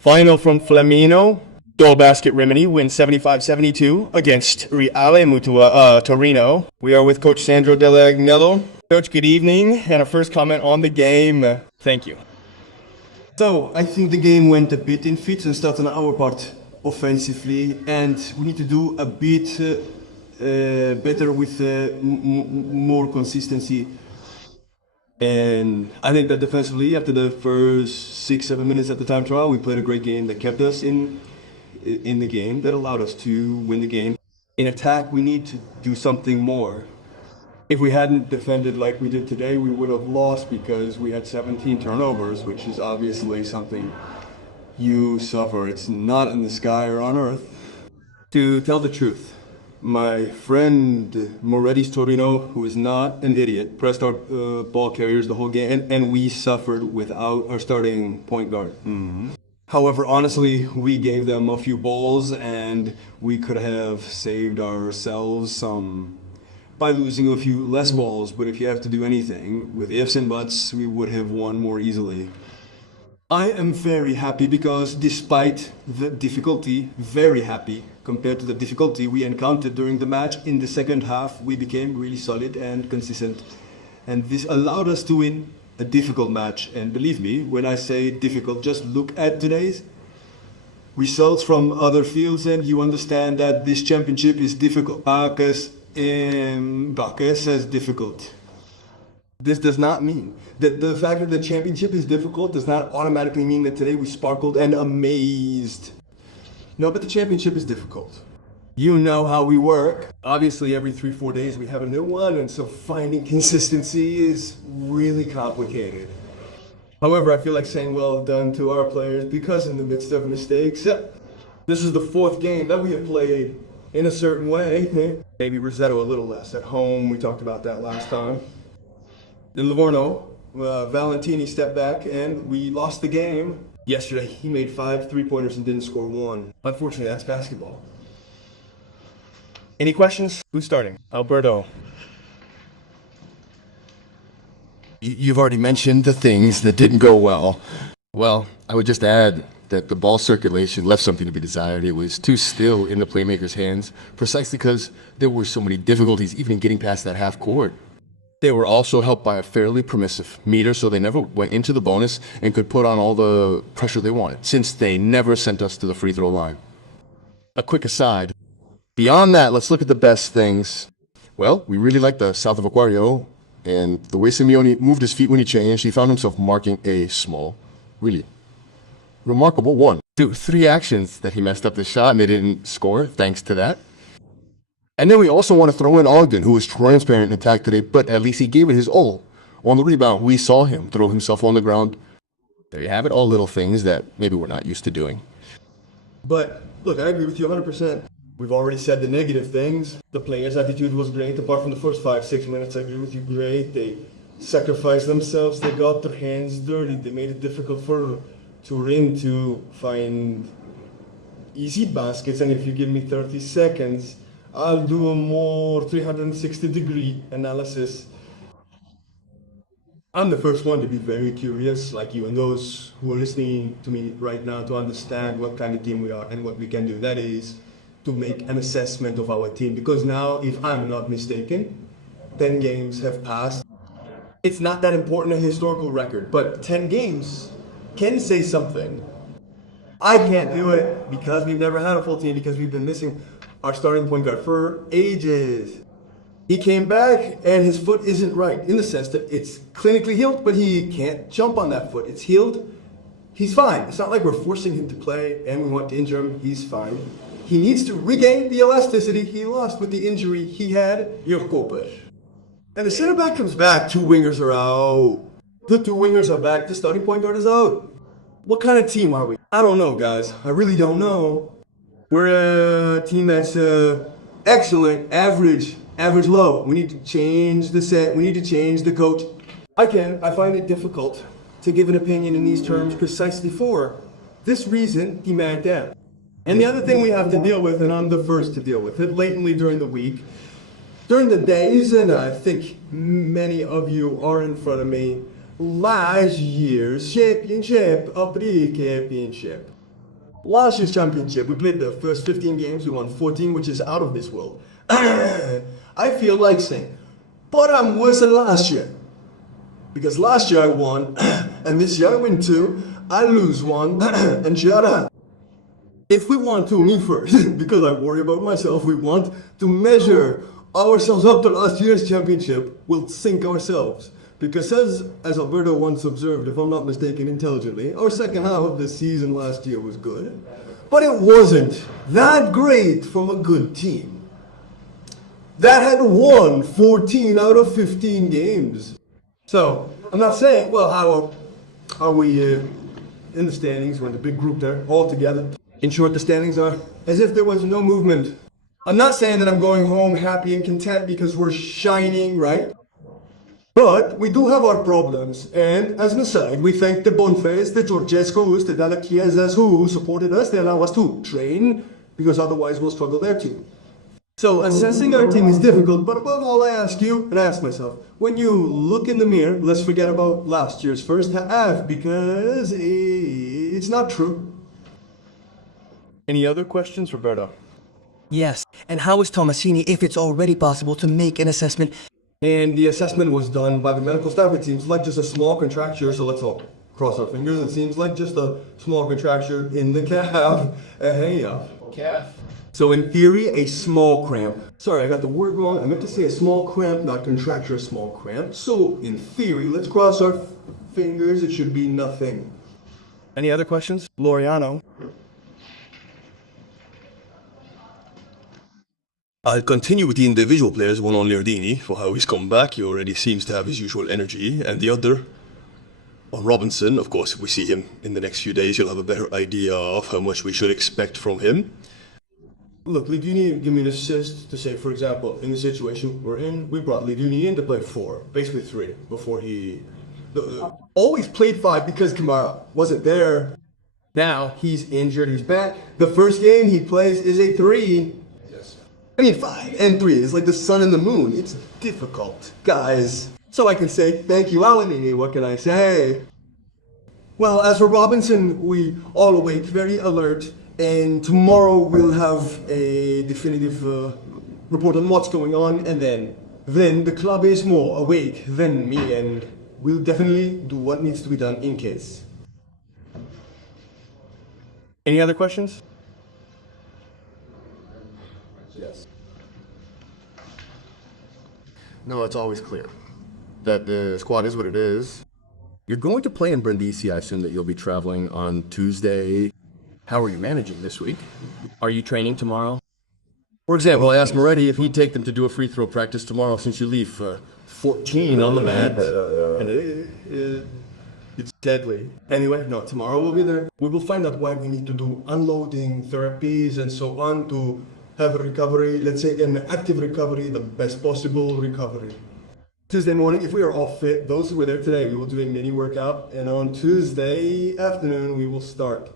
Final from Flamino. Dole basket Rimini wins 75-72 against Reale Mutua, Torino. We are with Coach Sandro Dell'Agnello. Coach, good evening, and a first comment on the game. Thank you. So, I think the game went a bit in fits and started on our part offensively, and we need to do a bit better with more consistency. And I think that defensively, after the first 6-7 minutes at the time trial, we played a great game that kept us in the game, that allowed us to win the game. In attack, we need to do something more. If we hadn't defended like we did today, we would have lost because we had 17 turnovers, which is obviously something you suffer. It's not in the sky or on earth. To tell the truth, my friend Moretti's Torino, who is not an idiot, pressed our ball carriers the whole game, and we suffered without our starting point guard. Mm-hmm. However, honestly, we gave them a few balls, and we could have saved ourselves some by losing a few less balls. But if you have to do anything, with ifs and buts, we would have won more easily. I am very happy because despite the difficulty, very happy compared to the difficulty we encountered during the match, in the second half we became really solid and consistent. And this allowed us to win a difficult match. And believe me, when I say difficult, just look at today's results from other fields and you understand that this championship is difficult. Bacchus says difficult. This does not mean that the fact that the championship is difficult does not automatically mean that today we sparkled and amazed. No, but the championship is difficult. You know how we work. Obviously, every 3-4 days we have a new one, and so finding consistency is really complicated. However, I feel like saying well done to our players because in the midst of mistakes, this is the 4th game that we have played in a certain way. Maybe Rosetto a little less at home. We talked about that last time. In Livorno, Valentini stepped back and we lost the game. Yesterday, he made 5 3-pointers and didn't score 1. Unfortunately, that's basketball. Any questions? Who's starting? Alberto. You've already mentioned the things that didn't go well. Well, I would just add that the ball circulation left something to be desired. It was too still in the playmakers' hands, precisely because there were so many difficulties even getting past that half court. They were also helped by a fairly permissive meter, so they never went into the bonus and could put on all the pressure they wanted, since they never sent us to the free throw line. A quick aside. Beyond that, let's look at the best things. Well, we really liked the South of Aquario, and the way Simeone moved his feet when he changed, he found himself marking a small, really remarkable 1, 2, 3 actions that he messed up the shot and they didn't score thanks to that. And then we also want to throw in Ogden, who was transparent in attack today, but at least he gave it his all. On the rebound, we saw him throw himself on the ground. There you have it, all little things that maybe we're not used to doing. But, look, I agree with you 100%. We've already said the negative things. The players' attitude was great, apart from the first 5-6 minutes. I agree with you, great. They sacrificed themselves, they got their hands dirty, they made it difficult for Turin to find easy baskets, and if you give me 30 seconds, I'll do a more 360-degree analysis. I'm the first one to be very curious, like you and those who are listening to me right now, to understand what kind of team we are and what we can do. That is to make an assessment of our team. Because now, if I'm not mistaken, 10 games have passed. It's not that important a historical record, but 10 games can say something. I can't do it because we've never had a full team, because we've been missing our starting point guard for ages. He came back and his foot isn't right, in the sense that it's clinically healed, but he can't jump on that foot. It's healed. He's fine. It's not like we're forcing him to play and we want to injure him. He's fine. He needs to regain the elasticity he lost with the injury he had. And the center back comes back. 2 wingers are out. The 2 wingers are back. The starting point guard is out. What kind of team are we? I don't know, guys. I really don't know. We're a team that's excellent, average low. We need to change the set. We need to change the coach. I find it difficult to give an opinion in these terms precisely for this reason, demand that. And the other thing we have to deal with, and I'm the first to deal with it, lately during the week, during the days, and I think many of you are in front of me, last year's championship, a pre-championship. Last year's championship, we played the first 15 games, we won 14, which is out of this world. I feel like saying, but I'm worse than last year. Because last year I won, and this year I win 2, I lose 1, and shut up. If we want to, me first, because I worry about myself, we want to measure ourselves up to last year's championship, we'll sink ourselves. Because as Alberto once observed, if I'm not mistaken intelligently, our second half of the season last year was good, but it wasn't that great from a good team that had won 14 out of 15 games. So, I'm not saying, well, how are we in the standings? We're in the big group there, all together. In short, the standings are as if there was no movement. I'm not saying that I'm going home happy and content because we're shining, right? But we do have our problems, and as an aside, we thank the Bonfes, the Georgescos, the Della Chiesas who supported us. They allow us to train, because otherwise we'll struggle there too. So assessing our team is difficult, but above all I ask you, and I ask myself, when you look in the mirror, let's forget about last year's first half, because it's not true. Any other questions, Roberto? Yes, and how is Tomasini if it's already possible to make an assessment? And the assessment was done by the medical staff. It seems like just a small contracture, so let's all cross our fingers. It seems like just a small contracture in the calf. Calf. So in theory, a small cramp. Sorry, I got the word wrong. I meant to say a small cramp, not contracture, a small cramp. So in theory, let's cross our fingers. It should be nothing. Any other questions? Loriano. I'll continue with the individual players, one on Liardini, for how he's come back. He already seems to have his usual energy. And the other, on Robinson, of course, if we see him in the next few days, you'll have a better idea of how much we should expect from him. Look, Liardini gave me an assist to say, for example, in the situation we're in, we brought Liardini in to play 4, basically 3, before he always played 5 because Kamara wasn't there. Now he's injured, he's back. The first game he plays is a 3. I mean, 5 and 3 is like the sun and the moon. It's difficult, guys. So I can say, thank you, Alanini. What can I say? Well, as for Robinson, we all awake, very alert. And tomorrow we'll have a definitive report on what's going on. And then the club is more awake than me. And we'll definitely do what needs to be done in case. Any other questions? Yes. No, it's always clear that the squad is what it is. You're going to play in Brindisi. I assume that you'll be traveling on Tuesday. How are you managing this week? Are you training tomorrow? For example, I asked Moretti if he'd take them to do a free throw practice tomorrow since you leave 14 on the mat. And it's deadly. Anyway, no, tomorrow we'll be there. We will find out why we need to do unloading, therapies, and so on to have a recovery, let's say an active recovery, the best possible recovery. Tuesday morning, if we are all fit, those who were there today, we will do a mini workout, and on Tuesday afternoon, we will start.